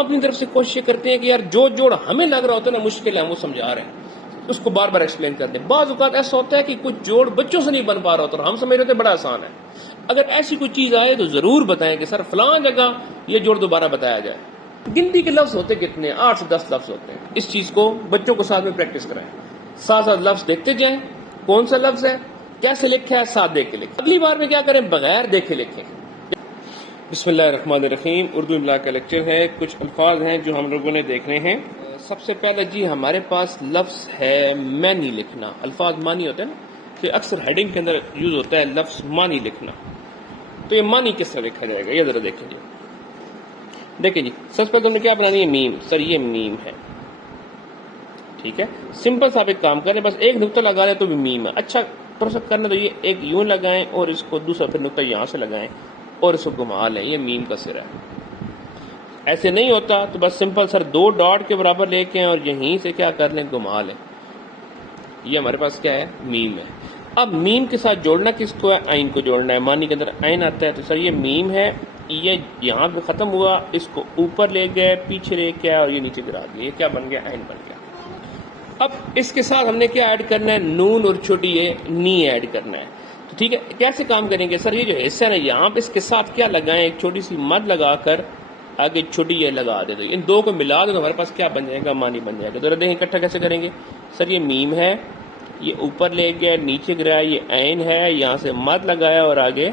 اپنی طرف سے کوشش کرتے ہیں کہ یار جو جوڑ ہمیں لگ رہا ہوتا ہے نا مشکل ہے، ہم وہ سمجھا رہے ہیں، اس کو بار بار ایکسپلین کرتے ہیں۔ بعض اوقات ایسا ہوتا ہے کہ کچھ جوڑ بچوں سے نہیں بن پا رہا ہوتا اور ہم سمجھ رہے تھے بڑا آسان ہے۔ اگر ایسی کوئی چیز آئے تو ضرور بتائیں کہ سر فلاں جگہ یہ جوڑ دوبارہ بتایا جائے۔ گنتی کے لفظ ہوتے کتنے؟ 8 سے 10 لفظ ہوتے ہیں۔ اس چیز کو بچوں کو ساتھ میں پریکٹس کرائیں، ساتھ ساتھ لفظ دیکھتے جائیں، کون سا لفظ ہے، کیسے لکھا ہے، ساتھ دیکھ کے لکھیں۔ اگلی بار میں کیا کریں، بغیر دیکھے لکھیں۔ بسم اللہ الرحمن الرحیم، اردو املا کا لیکچر ہے۔ کچھ الفاظ ہیں جو ہم لوگوں نے دیکھنے ہیں۔ سب سے پہلے جی ہمارے پاس لفظ ہے معنی لکھنا۔ الفاظ معنی ہوتے ہیں نا، کہ اکثر ہیڈنگ کے اندر یوز ہوتا ہے لفظ معنی لکھنا۔ تو یہ معنی کس طرح لکھا جائے گا، یہ ذرا دیکھیں جی۔ دیکھیں جی، سب سے پہلے ہم نے کیا بنانی ہے، میم۔ سر یہ میم ہے، ٹھیک ہے۔ سمپل سا آپ ایک کام کریں، بس ایک نقطہ لگا لیں تو بھی میم ہے۔ اچھا پروسیس کرنا تو یہ ایک یوں لگائیں اور اس کو دوسرا پھر نقطہ یہاں سے لگائیں اور اس کو گھما لیں، یہ میم کا سرا ہے۔ ایسے نہیں ہوتا تو بس سمپل سر 2 ڈاٹ کے برابر لے کے اور یہیں سے کیا کر لیں، گھما لیں۔ یہ ہمارے پاس کیا ہے، میم ہے۔ اب میم کے ساتھ جوڑنا کس کو ہے، عین کو جوڑنا ہے۔ معنی کے اندر عین آتا ہے تو سر یہ میم ہے، یہ یہاں پہ ختم ہوا، اس کو اوپر لے گئے، پیچھے لے کے آیا اور یہ نیچے گرا دیا، یہ کیا بن گیا، عین بن گیا۔ اب اس کے ساتھ ہم نے کیا ایڈ کرنا ہے، نون اور چھوٹی یہ نی ایڈ کرنا ہے۔ تو ٹھیک ہے، کیسے کام کریں گے سر، یہ جو حصہ ہے یہاں پہ اس کے ساتھ کیا لگائیں، ایک چھوٹی سی مد لگا کر آگے چھوٹی یہ لگا دے دو، ان دو کو ملا دو تو ہمارے پاس کیا بن جائے گا، معنی بن جائے گا۔ ذرا دیکھیں اکٹھا کیسے کریں گے۔ سر یہ میم ہے، یہ اوپر لے گیا، نیچے گرایا، یہ عین ہے، یہاں سے مد لگایا اور آگے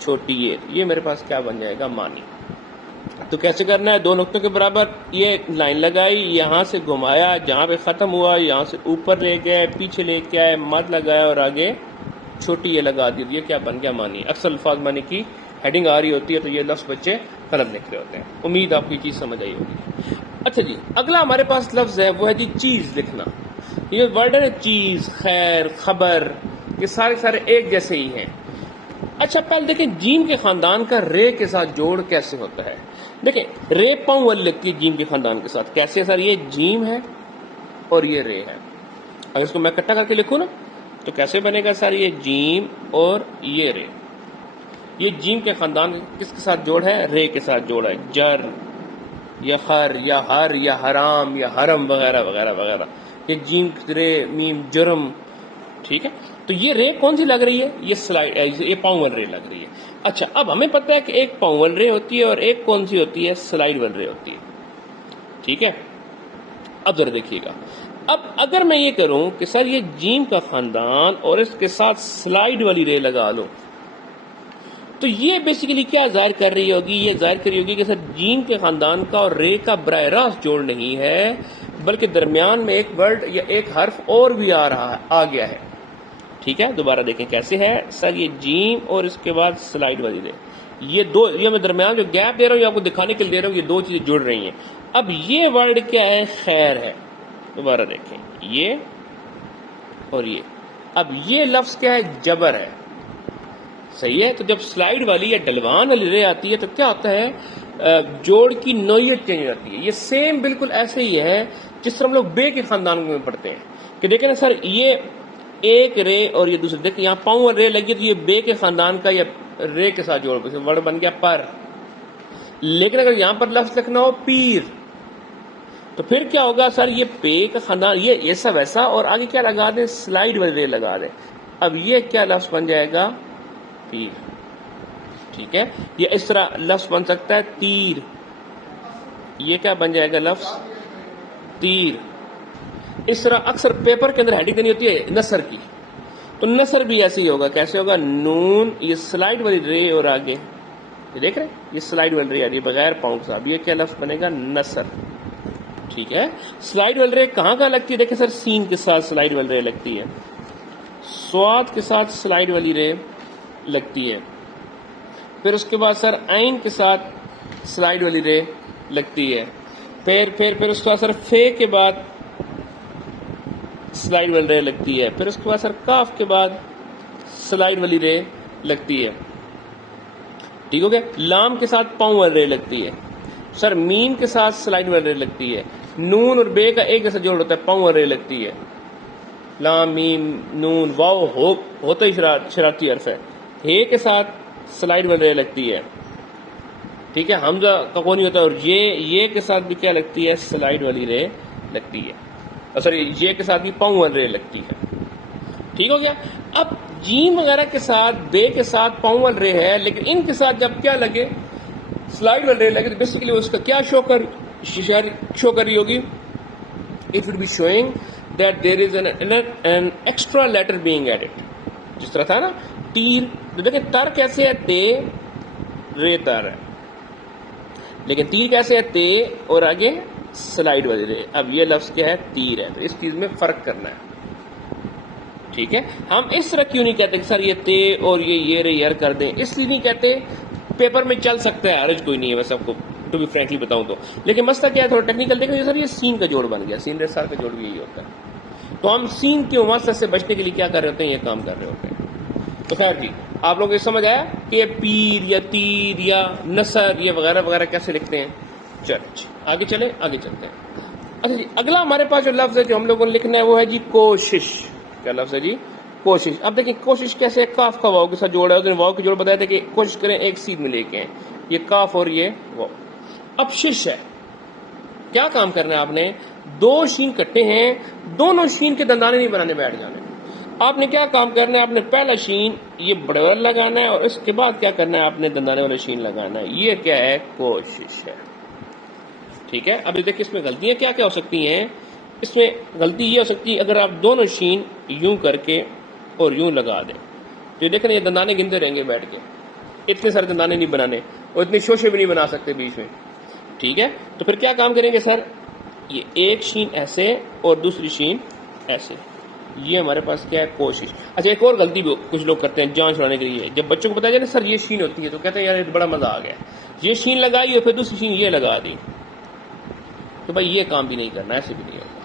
چھوٹی یہ میرے پاس کیا بن جائے گا، معنی۔ تو کیسے کرنا ہے، 2 نقطوں کے برابر یہ لائن لگائی، یہاں سے گھمایا، جہاں پہ ختم ہوا یہاں سے اوپر لے گئے، پیچھے لے کے آئے، مد لگایا اور آگے چھوٹی یہ لگا دی، یہ کیا بن گیا، معنی۔ اکثر الفاظ معنی کی ہیڈنگ آ رہی ہوتی ہے تو یہ لفظ بچے غلط لکھ رہے ہوتے ہیں۔ امید آپ کو یہ چیز سمجھ آئی ہوگی۔ اچھا جی، اگلا ہمارے پاس لفظ ہے وہ ہے جی چیز لکھنا۔ یہ ورڈ ہے چیز، خیر، خبر، یہ سارے ایک جیسے ہی ہیں۔ اچھا پہلے دیکھیں جیم کے خاندان کا رے کے ساتھ جوڑ کیسے ہوتا ہے۔ دیکھیں رے پاؤں والی لگتی ہے جیم کے خاندان کے ساتھ، کیسے سر، یہ جیم ہے اور یہ رے ہے۔ اگر اس کو میں اکٹھا کر کے لکھوں نا تو کیسے بنے گا سر، یہ جیم اور یہ رے۔ یہ جیم کے خاندان کس کے ساتھ جوڑ ہے، رے کے ساتھ جوڑ ہے، جر یا خر یا ہر یا حرام یا حرم وغیرہ وغیرہ وغیرہ۔ یہ جیم رے، میم جرم، ٹھیک ہے۔ تو یہ رے کون سی لگ رہی ہے، یہ پاؤں رے لگ رہی ہے۔ اچھا اب ہمیں پتہ ہے کہ ایک پاؤں رے ہوتی ہے اور ایک کون سی ہوتی ہے، سلائیڈ ول رے ہوتی ہے، ٹھیک ہے۔ اب ذرا دیکھیے گا، اب اگر میں یہ کروں کہ سر یہ جیم کا خاندان اور اس کے ساتھ سلائیڈ والی رے لگا لو تو یہ بیسیکلی کیا ظاہر کر رہی ہوگی، یہ ظاہر کر رہی ہوگی کہ سر جیم کے خاندان کا اور رے کا براہ راست جوڑ نہیں ہے، بلکہ درمیان میں ایک ورڈ یا ایک حرف اور بھی آ گیا ہے، ٹھیک ہے۔ دوبارہ دیکھیں کیسے ہے سر، یہ جیم اور اس کے بعد سلائیڈ والی رے، یہ میں درمیان جو گیپ دے رہا ہوں یہ آپ کو دکھانے کے لیے دے رہا ہوں، یہ 2 چیزیں جڑ رہی ہیں۔ اب یہ ورڈ کیا ہے، خیر ہے۔ دوبارہ دیکھیں یہ اور یہ، اب یہ لفظ کیا ہے، جبر ہے، صحیح ہے۔ تو جب سلائیڈ والی یا ڈلوان والی رے آتی ہے تو کیا ہوتا ہے، جوڑ کی نوعیت چینج ہو جاتی ہے۔ یہ سیم بالکل ایسے ہی ہے جس طرح ہم لوگ بے کے خاندان میں پڑھتے ہیں کہ دیکھیں نا سر، یہ ایک رے اور یہ دوسرے، دیکھیں یہاں پاؤں اور رے لگی تو یہ بے کے خاندان کا یا رے کے ساتھ جوڑ ورڈ بن گیا پر۔ لیکن اگر یہاں پر لفظ لکھنا ہو پیر تو پھر کیا ہوگا سر، یہ پے کا خاندان، یہ ایسا ویسا، اور آگے کیا لگا دیں، سلائیڈ والی رے لگا دیں۔ اب یہ کیا لفظ بن جائے گا، پیر، ٹھیک ہے۔ یہ اس طرح لفظ بن سکتا ہے تیر، یہ کیا بن جائے گا لفظ، تیر۔ اس طرح اکثر پیپر کے اندر ہیڈنگ دینی ہوتی ہے نثر کی، تو نثر بھی ایسے ہی ہوگا، کیسے ہوگا، نون، یہ سلائیڈ والی رے اور آگے یہ دیکھ رہے ہیں، یہ سلائیڈ والی رے آ رہی ہے بغیر پاؤں کے ساتھ، یہ کیا لفظ بنے گا، نثر، ٹھیک ہے۔ سلائیڈ والی رے کہاں لگتی ہے، دیکھیں سر، سین کے ساتھ سلائیڈ والی رے لگتی ہے، سواد کے ساتھ سلائیڈ والی رے لگتی ہے، پھر اس کے بعد سر عین کے ساتھ سلائیڈ والی رے لگتی ہے، پھر اس کے بعد سر فے کے بعد سلائیڈ والی رے لگتی ہے، پھر اس کے بعد سر کاف کے بعد سلائیڈ والی رے لگتی ہے، ٹھیک ہو گیا۔ لام کے ساتھ پاؤں والی رے لگتی ہے، سر میم کے ساتھ سلائیڈ والی رے لگتی ہے، نون اور بے کا ایک جیسا جوڑ ہوتا ہے، پاؤں والی رے لگتی ہے، لام میم نون واو ہوتا ہی شرارتی حرف ہے، ہے کے ساتھ سلائیڈ والی رے لگتی ہے، ٹھیک ہے، حمزہ کا کون نہیں ہوتا، اور یہ کے ساتھ بھی کیا لگتی ہے، سلائڈ والی رے لگتی ہے، سوری یہ کے ساتھ بھی پاؤں والی رے لگتی ہے. ٹھیک ہو گیا. اب جیم وغیرہ کے ساتھ، بے کے ساتھ پاؤں والی رے ہے، لیکن ان کے ساتھ جب کیا لگے، سلائڈ والی رے لگے، تو بیسیکلی اس کا کیا شو کر رہی ہوگی، it would be showing that there is an extra letter being added. جس طرح تھا نا تیر، تو دیکھیں تر کیسے ہے، تے رے تر ہے، لیکن تیر کیسے ہے، تے اور آگے سلائڈ والی رے. اب یہ لفظ کیا ہے، تیر ہے، تو اس چیز میں فرق کرنا ہے. ٹھیک ہے، ہم اس طرح کیوں نہیں کہتے کہ سر یہ تے اور یہ رے یار کر دیں، اس لیے نہیں کہتے، پیپر میں چل سکتا ہے، حرج کوئی نہیں ہے، میں سب کو ٹو بی فرینکلی بتاؤں تو. لیکن مسئلہ کیا ہے، تھوڑا ٹیکنیکل دیکھیں سر، یہ سین کا جوڑ بن گیا، سین رے سار کا جوڑ بھی یہی ہوتا ہے. تو ہم سین کی مماثلت سے بچنے کے لیے کیا کر رہے ہوتے ہیں، یہ کام کر رہے ہوتے ہیں. تو خیر جی، آپ لوگ یہ سمجھ آیا کہ یہ پیر یا تیر یا نصر یہ وغیرہ وغیرہ کیسے لکھتے ہیں. چلیں آگے چلتے ہیں. اچھا جی، اگلا ہمارے پاس جو لفظ ہے جو ہم لوگوں نے لکھنا ہے وہ ہے جی کوشش. کیا لفظ ہے جی، کوشش. اب دیکھیں کوشش کیسے، کاف کا واو کے ساتھ جوڑا ہے، واو کے جوڑ بتایا تھا کہ کوشش کریں ایک سیدھ میں لے کے آئیں، یہ کاف اور یہ واو. اب شش ہے، کیا کام کرنا ہے آپ نے، دو شین کٹے ہیں، دونوں شین کے دندانے نہیں بنانے بیٹھ جانے. آپ نے کیا کام کرنا ہے، آپ نے پہلا شین یہ بڑے والا لگانا ہے، اور اس کے بعد کیا کرنا ہے، آپ نے دندانے والا شین لگانا ہے. یہ کیا ہے، کوشش ہے. ٹھیک ہے، اب دیکھیں اس میں غلطیاں کیا کیا ہو سکتی ہیں. اس میں غلطی یہ ہو سکتی ہے اگر آپ دونوں شین یوں کر کے اور یوں لگا دیں، تو یہ دیکھیں یہ دندانے گنتے رہیں گے بیٹھ کے، اتنے سارے دندانے نہیں بنانے، اور اتنے شوشے بھی نہیں بنا سکتے بیچ میں. ٹھیک ہے، تو پھر کیا کام کریں گے سر، یہ ایک شین ایسے اور دوسری شین ایسے. یہ ہمارے پاس کیا ہے، کوشش. اچھا ایک اور غلطی بھی کچھ لوگ کرتے ہیں جان چھڑانے کے لیے، جب بچوں کو بتایا جائے نا سر یہ شین ہوتی ہے، تو کہتے ہیں یار یہ بڑا مزہ آ گیا، یہ شین لگائی اور پھر دوسری شین یہ لگا دی. تو بھائی یہ کام بھی نہیں کرنا، ایسے بھی نہیں ہوتا.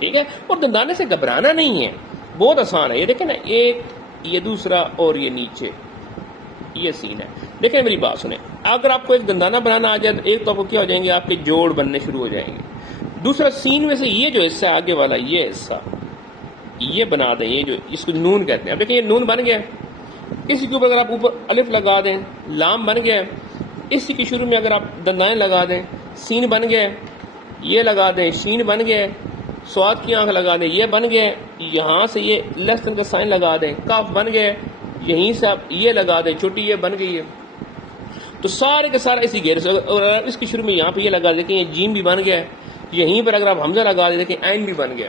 ٹھیک ہے، اور دندانے سے گھبرانا نہیں ہے، بہت آسان ہے. یہ دیکھیں نا، ایک یہ دوسرا اور یہ نیچے یہ سین ہے. دیکھیں میری بات سنیں، اگر آپ کو ایک دندانہ بنانا آ جائے تو ایک تو آپ کو کیا ہو جائیں گے، آپ کے جوڑ بننے شروع ہو جائیں گے. دوسرا سین میں سے یہ جو حصہ آگے والا یہ حصہ یہ بنا دیں، یہ جو اس کو نون کہتے ہیں. اب دیکھیں یہ نون بن گیا، اسی کے اوپر اگر آپ اوپر الف لگا دیں لام بن گیا. اسی کے شروع میں اگر آپ دندانے لگا دیں سین بن گیا، یہ لگا دیں شین بن گیا، سواد کی آنکھ لگا دیں یہ بن گیا، یہاں سے یہ لیسن کا سائن لگا دیں کاف بن گیا، یہیں سے آپ یہ لگا دیں چھوٹی یہ بن گئی ہے. تو سارے کے سارا اسی گھیرے سے، اور اس کے شروع میں یہاں پہ یہ لگا دیں کہ یہ جیم بھی بن گیا ہے، یہیں پر اگر آپ حمزہ لگا دیں دیکھیں عین بھی بن گیا.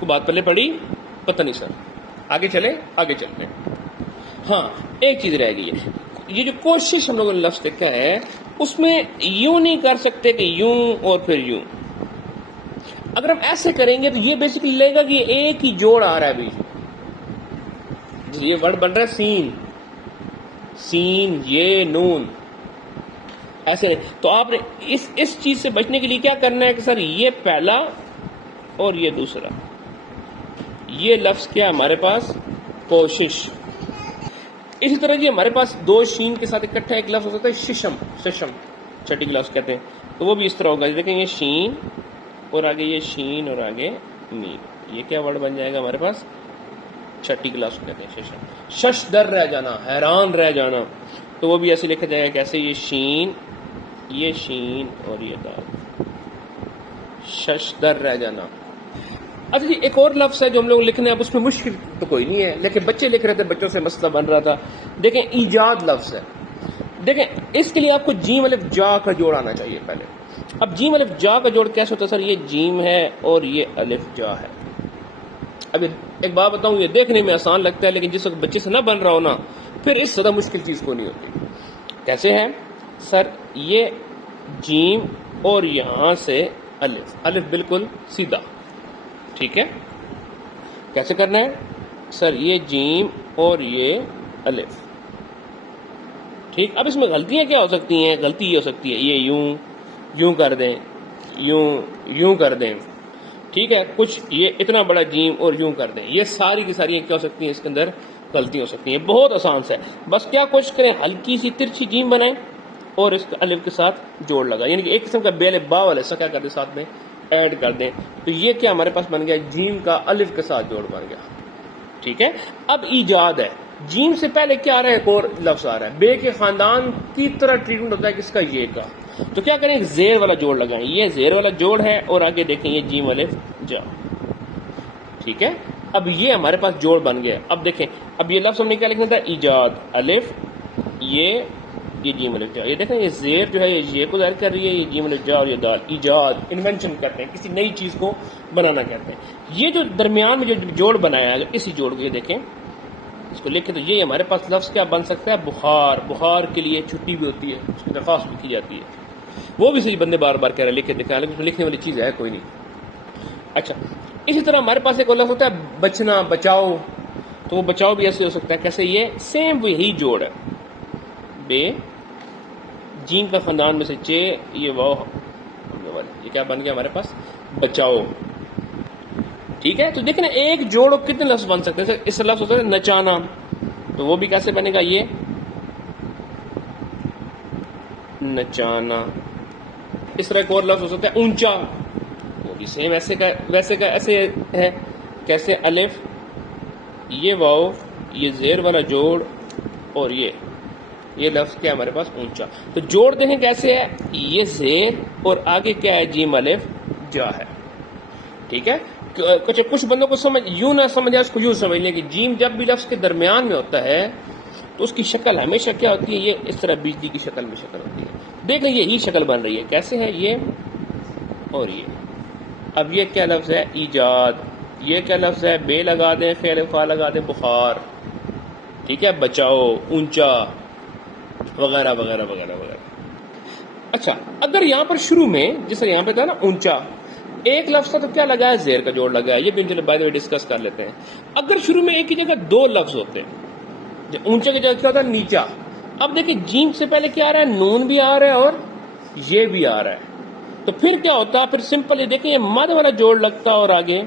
کو بات پہلے پڑھی پتہ نہیں سر، آگے چلتے ہیں. ہاں ایک چیز رہ گئی ہے، یہ جو کوشش ہم لوگوں نے لفظ لکھا ہے اس میں یوں نہیں کر سکتے کہ یوں اور پھر یوں. اگر ہم ایسے کریں گے تو یہ بیسیکلی لے گا کہ ایک ہی جوڑ آ رہا ہے بیچ میں. یہ ورڈ بن رہا ہے سین، سین یہ نون ایسے نہیں. تو آپ نے اس چیز سے بچنے کے لیے کیا کرنا ہے کہ سر یہ پہلا اور یہ دوسرا، یہ لفظ کیا ہمارے پاس، کوشش. اسی طرح جی ہمارے پاس دو شین کے ساتھ اکٹھا ایک لفظ ہوتا ہے ششم، ششم چھٹی کلاس کہتے ہیں. تو وہ بھی اس طرح ہوگا، دیکھیں یہ شین اور آگے یہ شین اور آگے میم، یہ کیا ورڈ بن جائے گا ہمارے پاس، چھٹی کلاس کہتے ہیں ششم. شش در رہ جانا، حیران رہ جانا، تو وہ بھی ایسے لکھا جائے گا کیسے، یہ شین اور یہ دال، شش در رہ جانا. اچھا جی ایک اور لفظ ہے جو ہم لوگ لکھنے ہیں، اب اس میں مشکل تو کوئی نہیں ہے، لیکن بچے لکھ رہے تھے، بچوں سے مسئلہ بن رہا تھا. دیکھیں ایجاد لفظ ہے. دیکھیں اس کے لیے آپ کو جیم الف جا کا جوڑ آنا چاہیے پہلے. اب جیم الف جا کا جوڑ کیسے ہوتا ہے سر، یہ جیم ہے اور یہ الف جا ہے. اب ایک بات بتاؤں، یہ دیکھنے میں آسان لگتا ہے لیکن جس وقت بچے سے نہ بن رہا ہو نا، پھر اس زیادہ مشکل چیز کو نہیں ہوتی. کیسے ہے سر، یہ جیم اور یہاں سے الف، الف بالکل سیدھا. ٹھیک ہے، کیسے کرنا ہے سر، یہ جیم اور یہ الف. ٹھیک، اب اس میں غلطیاں کیا ہو سکتی ہیں، غلطی یہ ہو سکتی ہے یہ یوں کر دیں، یوں کر دیں. ٹھیک ہے، کچھ یہ اتنا بڑا جیم اور یوں کر دیں، یہ ساری کی ساری کیا ہو سکتی ہیں، اس کے اندر غلطی ہو سکتی ہیں. بہت آسان سے بس کیا کوشش کریں، ہلکی سی ترچھی جیم بنائیں اور اس کے الف کے ساتھ جوڑ لگا، یعنی کہ ایک قسم کا بیل با والا ایسا کیا کر دیں ساتھ میں ایڈ کر دیں. تو یہ کیا ہمارے پاس بن گیا، جیم کا الف کے ساتھ جوڑ بن گیا. ٹھیک ہے، اب ایجاد ہے. جیم سے پہلے کیا آ رہا ہے؟ ایک اور لفظ آ رہا ہے، بے کے خاندان کی طرح ٹریٹمنٹ ہوتا ہے کس کا؟ یہ کا. تو کیا کریں؟ ایک زیر والا جوڑ لگائیں، یہ زیر والا جوڑ ہے اور آگے دیکھیں یہ جیم الف جا. ٹھیک ہے، اب یہ ہمارے پاس جوڑ بن گیا. اب دیکھیں اب یہ لفظ ہم نے کیا لکھنا تھا؟ ایجاد الف یہ جیم الف جا. یہ دیکھیں یہ زیر جو ہے یہ کو ظاہر کر رہی ہے، یہ جیم الف جا اور یہ دال. ایجاد انوینشن کرتے ہیں، کسی نئی چیز کو بنانا کہتے ہیں. یہ جو درمیان میں جو جوڑ بنایا ہے اسی جوڑ کو یہ دیکھیں اس کو لکھیں تو یہ ہمارے پاس لفظ کیا بن سکتا ہے؟ بخار. بخار کے لیے چھٹی بھی ہوتی ہے، اس کی درخواست بھی کی جاتی ہے. وہ بھی صحیح بندے بار بار کہہ رہے ہیں لکھے دکھا، لیکن لکھنے والی چیز ہے کوئی نہیں. اچھا اسی طرح ہمارے پاس ایک اور لفظ ہوتا ہے بچنا، بچاؤ. تو وہ بچاؤ بھی ایسے ہو سکتا ہے، کیسے؟ یہ سیم وہی جوڑ ہے، بے جیم کا خاندان میں سے چے یہ واو، یہ کیا بن گیا ہمارے پاس؟ بچاؤ. ٹھیک ہے، تو دیکھیں نا ایک جوڑ کتنے لفظ بن سکتے ہیں. اس لفظ ہوتا ہے نچانا، تو وہ بھی کیسے بنے گا؟ یہ نچانا. اس طرح ایک اور لفظ ہوتا ہے اونچا، وہ بھی سیم ایسے کا ایسے ہے، کیسے؟ الف یہ واو یہ زیر والا جوڑ اور یہ لفظ کیا ہمارے پاس؟ اونچا. تو جوڑ دیکھیں کیسے ہے، یہ زیر اور آگے کیا ہے؟ جیم الف جا ہے. ٹھیک ہے، کچھ بندوں کو سمجھ یوں نہ سمجھا، اس کو یوں سمجھ لیں کہ جیم جب بھی لفظ کے درمیان میں ہوتا ہے تو اس کی شکل ہمیشہ کیا ہوتی ہے؟ یہ اس طرح بجلی کی شکل میں شکل ہوتی ہے. دیکھ لیں یہی شکل بن رہی ہے، کیسے ہے؟ یہ اور یہ. اب یہ کیا لفظ ہے؟ ایجاد. یہ کیا لفظ ہے؟ بے لگا دیں، فعل فاعل لگا دیں، بخار. ٹھیک ہے، بچاؤ، اونچا وغیرہ وغیرہ وغیرہ وغیرہ. اچھا اگر یہاں پر شروع میں جیسے یہاں پہ تھا نا اونچا، ایک لفظ تھا تو کیا لگا ہے؟ زیر کا جوڑ لگا ہے. یہ بھی چلو بائی دا وے ڈسکس کر لیتے ہیں. اگر شروع میں ایک ہی جگہ دو لفظ ہوتے ہیں، اونچے کی جگہ کیا ہوتا ہے؟ نیچا. اب دیکھیں جیم سے پہلے کیا آ رہا ہے؟ نون بھی آ رہا ہے اور یہ بھی آ رہا ہے. تو پھر کیا ہوتا؟ پھر سمپل یہ دیکھیں یہ مد والا جوڑ لگتا اور آگے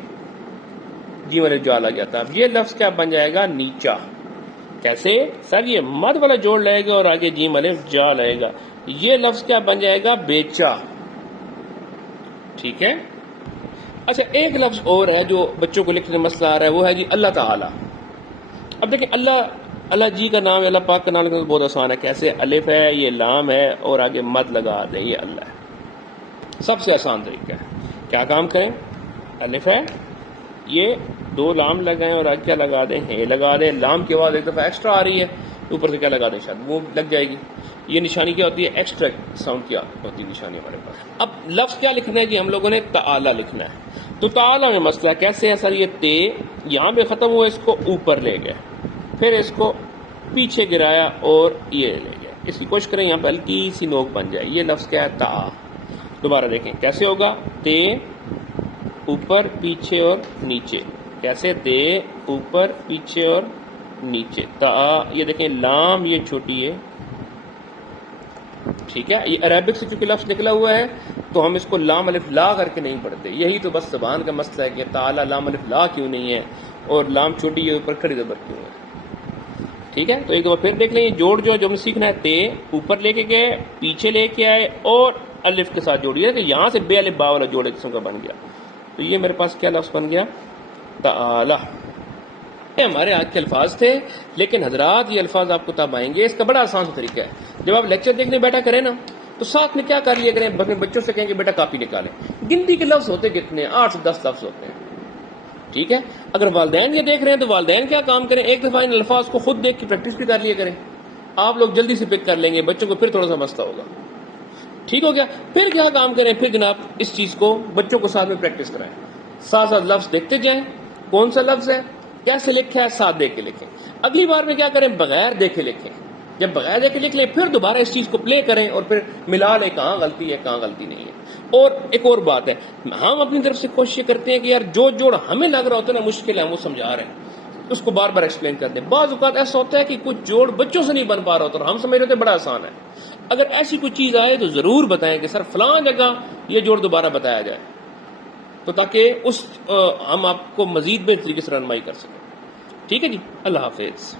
جیم الف جا لگ جاتا. اب یہ لفظ کیا بن جائے گا؟ نیچا. کیسے سر؟ یہ مد والا جوڑ لگے گا اور آگے جیم الف جا لگے گا. یہ لفظ کیا بن جائے گا؟ بیچا. ٹھیک ہے. اچھا ایک لفظ اور ہے جو بچوں کو لکھنے میں مسئلہ آ رہا ہے، وہ ہے جی اللہ تعالی. اب دیکھیں اللہ جی کا نام ہے، اللہ پاک کا نام لکھنا بہت آسان ہے. کیسے؟ الف ہے، یہ لام ہے اور آگے مد لگا دیں، یہ اللہ ہے. سب سے آسان طریقہ ہے. کیا کام کریں؟ الف ہے، یہ دو لام لگائیں اور آگے کیا لگا دیں؟ ہے لگا دیں. لام کے بعد ایک دفعہ ایکسٹرا آ رہی ہے، اوپر سے کیا لگا دیں؟ شاید وہ لگ جائے گی. یہ نشانی کیا ہوتی ہے؟ ایکسٹرا ساؤنڈ کیا ہوتی ہے نشانی ہمارے پاس. اب لفظ کیا لکھنا ہے جی؟ ہم لوگوں نے تعالی لکھنا ہے. تو تعالی میں مسئلہ کیسے ہے سر؟ یہ تے یہاں پہ ختم ہوا، اس کو اوپر لے گئے، پھر اس کو پیچھے گرایا اور یہ لے گئے. اس کی کوشش کریں یہاں پہ ہلکی سی نوک بن جائے. یہ لفظ کیا ہے؟ تا. دوبارہ دیکھیں کیسے ہوگا؟ تے اوپر پیچھے اور نیچے. کیسے؟ تے اوپر پیچھے اور نیچے. تا. یہ دیکھیں لام یہ چھوٹی ہے. ٹھیک ہے، یہ عربک سے چونکہ لفظ نکلا ہوا ہے تو ہم اس کو لام الف لا کر کے نہیں پڑھتے. یہی تو بس زبان کا مسئلہ ہے کہ تعالی لام الف لا کیوں نہیں ہے اور لام چھوٹی ہے اوپر کھڑی زبر کیوں ہے. ٹھیک ہے، تو ایک دفعہ پھر دیکھ لیں. یہ جوڑ جو ہمیں سیکھنا ہے، تے اوپر لے کے گئے، پیچھے لے کے آئے اور الف کے ساتھ جوڑیے کہ یہاں سے بے الف با والا جوڑ ایک قسم کا بن گیا. تو یہ میرے پاس کیا لفظ بن گیا؟ تعالی. یہ ہمارے آج کے الفاظ تھے، لیکن حضرات یہ الفاظ آپ کو تب آئیں گے. اس کا بڑا آسان طریقہ ہے. جب آپ لیکچر دیکھنے بیٹھا کریں نا تو ساتھ میں کیا کر لیا کریں؟ اپنے بچوں سے کہیں کہ بیٹا کاپی نکالیں. گنتی کے لفظ ہوتے کتنے؟ 8 سے 10 لفظ ہوتے ہیں. ٹھیک ہے، اگر والدین یہ دیکھ رہے ہیں تو والدین کیا کام کریں؟ ایک دفعہ ان الفاظ کو خود دیکھ کے پریکٹس بھی کر لیا کریں. آپ لوگ جلدی سے پک کر لیں گے، بچوں کو پھر تھوڑا سا مسئلہ ہوگا. ٹھیک ہو گیا؟ پھر کیا کام کریں؟ پھر جناب اس چیز کو بچوں کو ساتھ میں پریکٹس کرائیں. ساتھ ساتھ لفظ دیکھتے جائیں، کون سا لفظ ہے، کیسے لکھا ہے، ساتھ دیکھ کے لکھیں. اگلی بار میں کیا کریں؟ بغیر دیکھے لکھیں. جب بغیر دیکھے لکھ لیں پھر دوبارہ اس چیز کو پلے کریں اور پھر ملا لیں کہاں غلطی ہے کہاں غلطی نہیں ہے. اور ایک اور بات ہے، ہم اپنی طرف سے کوشش کرتے ہیں کہ یار جو جوڑ ہمیں لگ رہا ہوتا ہے نا مشکل ہے، ہم وہ سمجھا رہے ہیں، اس کو بار بار ایکسپلین کر دیں. بعض اوقات ایسا ہوتا ہے کہ کچھ جوڑ بچوں سے نہیں بن پا رہا ہوتا اور ہم سمجھ رہے تھے بڑا آسان ہے. اگر ایسی کوئی چیز آئے تو ضرور بتائیں کہ سر فلاں جگہ یہ جوڑ دوبارہ بتایا جائے، تو تاکہ ہم آپ کو مزید بہتر طریقے سے رہنمائی کر سکیں. ٹھیک ہے جی، اللہ حافظ.